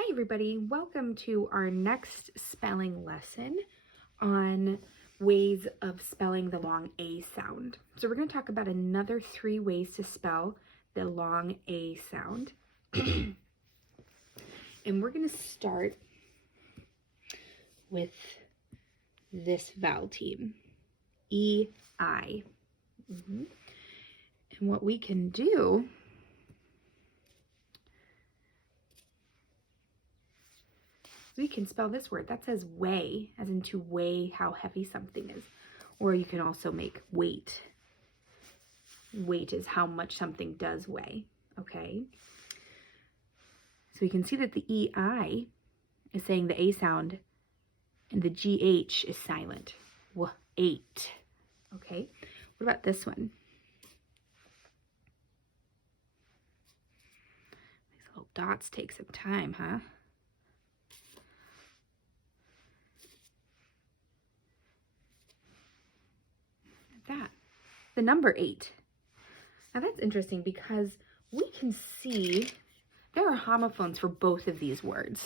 Hi everybody, welcome to our next spelling lesson on ways of spelling the long A sound. So we're going to talk about another 3 ways to spell the long A sound. And we're going to start with this vowel team, E-I. And what we can do we can spell this word. That says weigh, as in to weigh how heavy something is. Or you can also make weight. Weight is how much something does weigh, okay? So we can see that the EI is saying the A sound and the GH is silent. Eight, okay? What about this one? These little dots take some time, huh? That the number 8. Now that's interesting because we can see there are homophones for both of these words.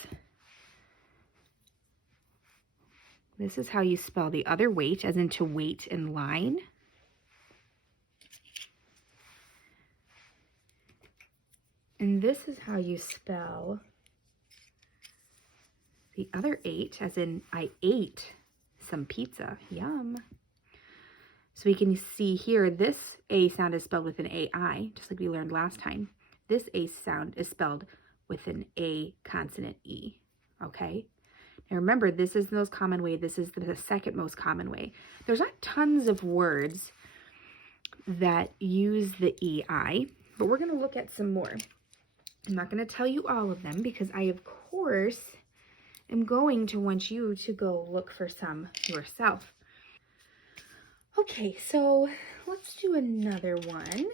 This is how you spell the other weight, as in to wait in line. And this is how you spell the other 8, as in I ate some pizza. Yum. So we can see here, this A sound is spelled with an AI, just like we learned last time. This A sound is spelled with an A consonant E, okay? Now remember, this is the most common way. This is the second most common way. There's not tons of words that use the EI, but we're going to look at some more. I'm not going to tell you all of them because I, of course, am going to want you to go look for some yourself. Okay, so let's do another one.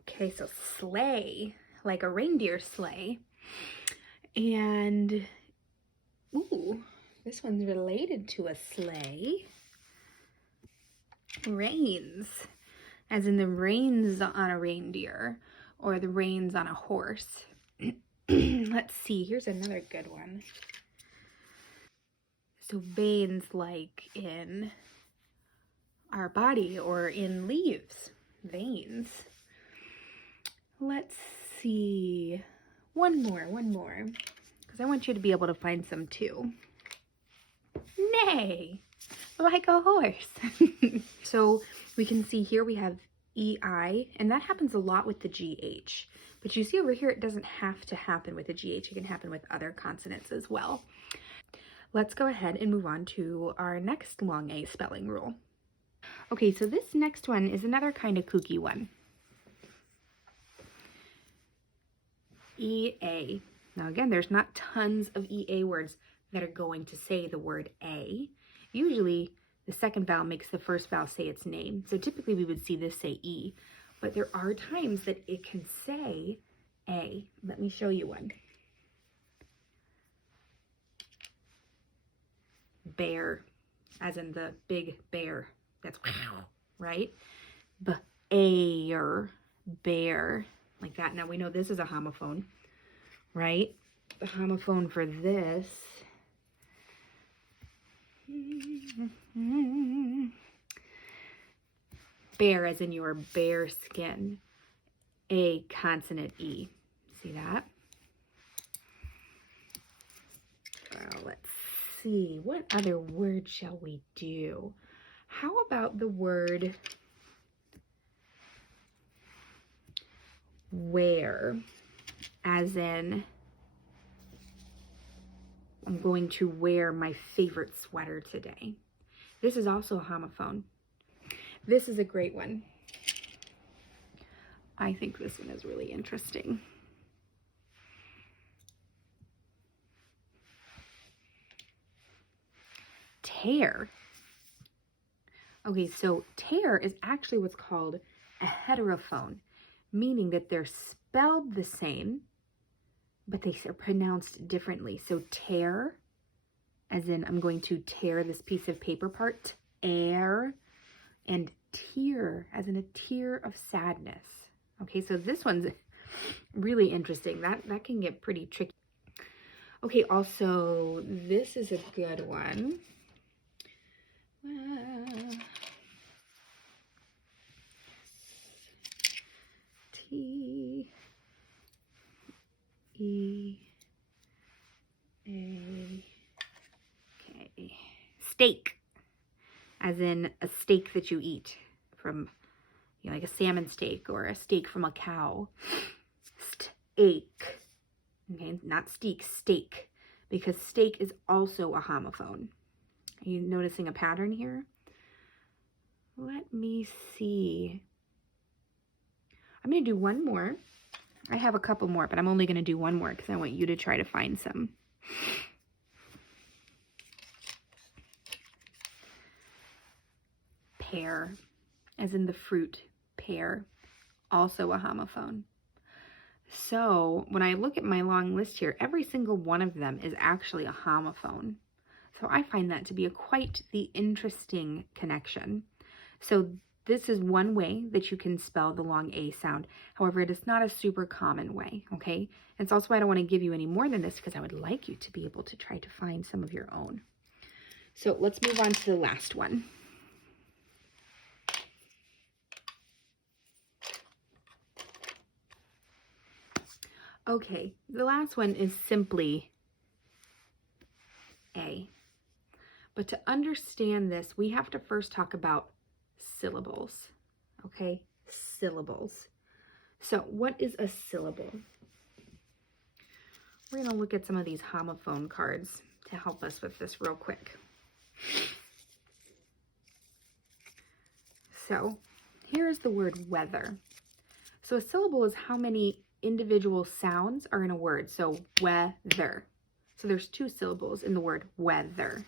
Okay, so sleigh, like a reindeer sleigh. And, ooh, this one's related to a sleigh. Reins, as in the reins on a reindeer or the reins on a horse. Let's see, here's another good one. So veins, like in our body or in leaves, veins. Let's see, one more, because I want you to be able to find some too. Neigh, like a horse. So we can see here we have EI, and that happens a lot with the GH. But you see over here, it doesn't have to happen with the GH. It can happen with other consonants as well. Let's go ahead and move on to our next long A spelling rule. Okay, so this next one is another kind of kooky one. EA. Now again, there's not tons of EA words that are going to say the word A. Usually, the second vowel makes the first vowel say its name. So typically we would see this say E, but there are times that it can say A. Let me show you one. Bear, as in the big bear. That's right? Bear, bear, like that. Now we know this is a homophone, right? The homophone for this bear, as in your bare skin, a consonant E. See that? Well, let's see. What other word shall we do? How about the word wear, as in I'm going to wear my favorite sweater today. This is also a homophone. This is a great one. I think this one is really interesting. Tear. Okay, so tear is actually what's called a heterophone, meaning that they're spelled the same, but they are pronounced differently. So tear, as in I'm going to tear this piece of paper apart, tear, and tear, as in a tear of sadness. Okay, so this one's Really interesting. That can get pretty tricky. Okay, also, this is a good one. T E A K. Steak, as in a steak that you eat from, you know, like a salmon steak or a steak from a cow. Steak. Okay, not steak, steak, because steak is also a homophone. Are you noticing a pattern here? Let me see. I'm going to do one more. I have a couple more, but I'm only going to do one more because I want you to try to find some. Pear, as in the fruit, pear, also a homophone. So when I look at my long list here, every single one of them is actually a homophone. So I find that to be quite the interesting connection. So this is one way that you can spell the long A sound. However, it is not a super common way, okay? And it's also why I don't want to give you any more than this, because I would like you to be able to try to find some of your own. So let's move on to the last one. Okay, the last one is simply A. But to understand this, we have to first talk about syllables, okay? Syllables. So what is a syllable? We're going to look at some of these homophone cards to help us with this real quick. So here's the word weather. So a syllable is how many individual sounds are in a word. So weather. So there's two syllables in the word weather.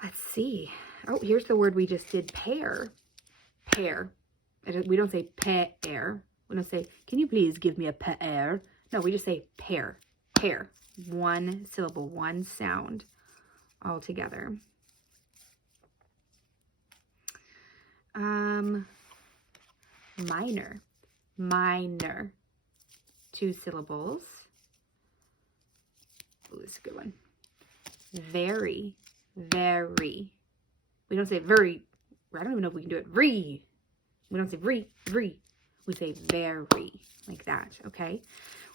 Let's see. Oh, here's the word we just did, pear. Pear. We don't say pear. We don't say, can you please give me a pear? No, we just say pear. Pear. One syllable, one sound all together. Minor. Minor. Two syllables. Oh, this is a good one. Very. Very. We don't say very. I don't even know if we can do it. We don't say very. We say very, like that, okay?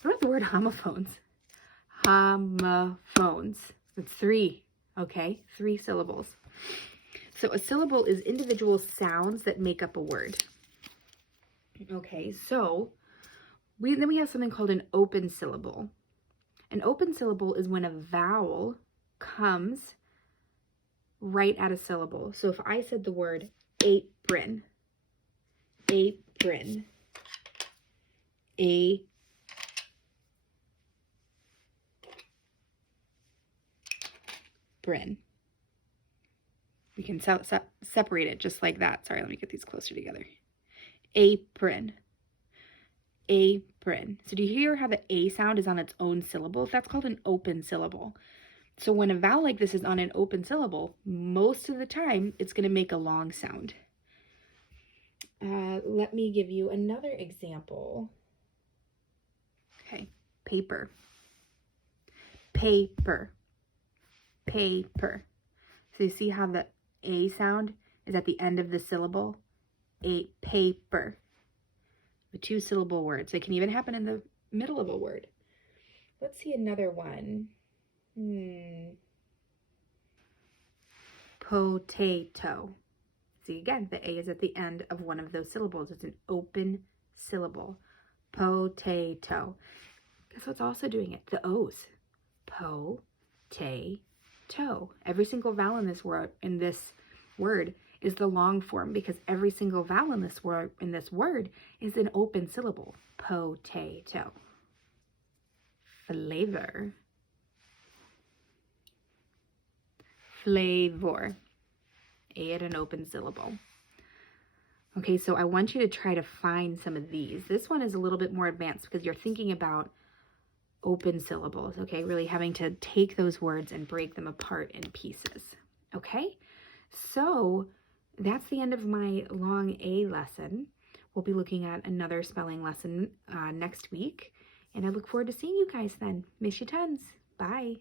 What about the word homophones? Homophones. It's three, okay? Three syllables. So a syllable is individual sounds that make up a word. Okay, so then we have something called an open syllable. An open syllable is when a vowel comes right at a syllable. So if I said the word apron, apron, apron. We can separate it just like that. Sorry, let me get these closer together. Apron. Apron. So do you hear how the A sound is on its own syllable? That's called an open syllable. So when a vowel like this is on an open syllable, most of the time it's going to make a long sound. Let me give you another example. Okay, paper. Paper. Paper. So you see how the A sound is at the end of the syllable? A paper. A two-syllable word. So it can even happen in the middle of a word. Let's see another one. Potato. See, again, the A is at the end of one of those syllables. It's an open syllable. Potato. Guess what's also doing it? The O's. Po-tay-to. Every single vowel in this word is the long form, because every single vowel in this word is an open syllable. Potato. Flavor. Flavor. A at an open syllable. Okay, so I want you to try to find some of these. This one is a little bit more advanced because you're thinking about open syllables, okay? Really having to take those words and break them apart in pieces, okay? So that's the end of my long A lesson. We'll be looking at another spelling lesson next week, and I look forward to seeing you guys then. Miss you tons. Bye.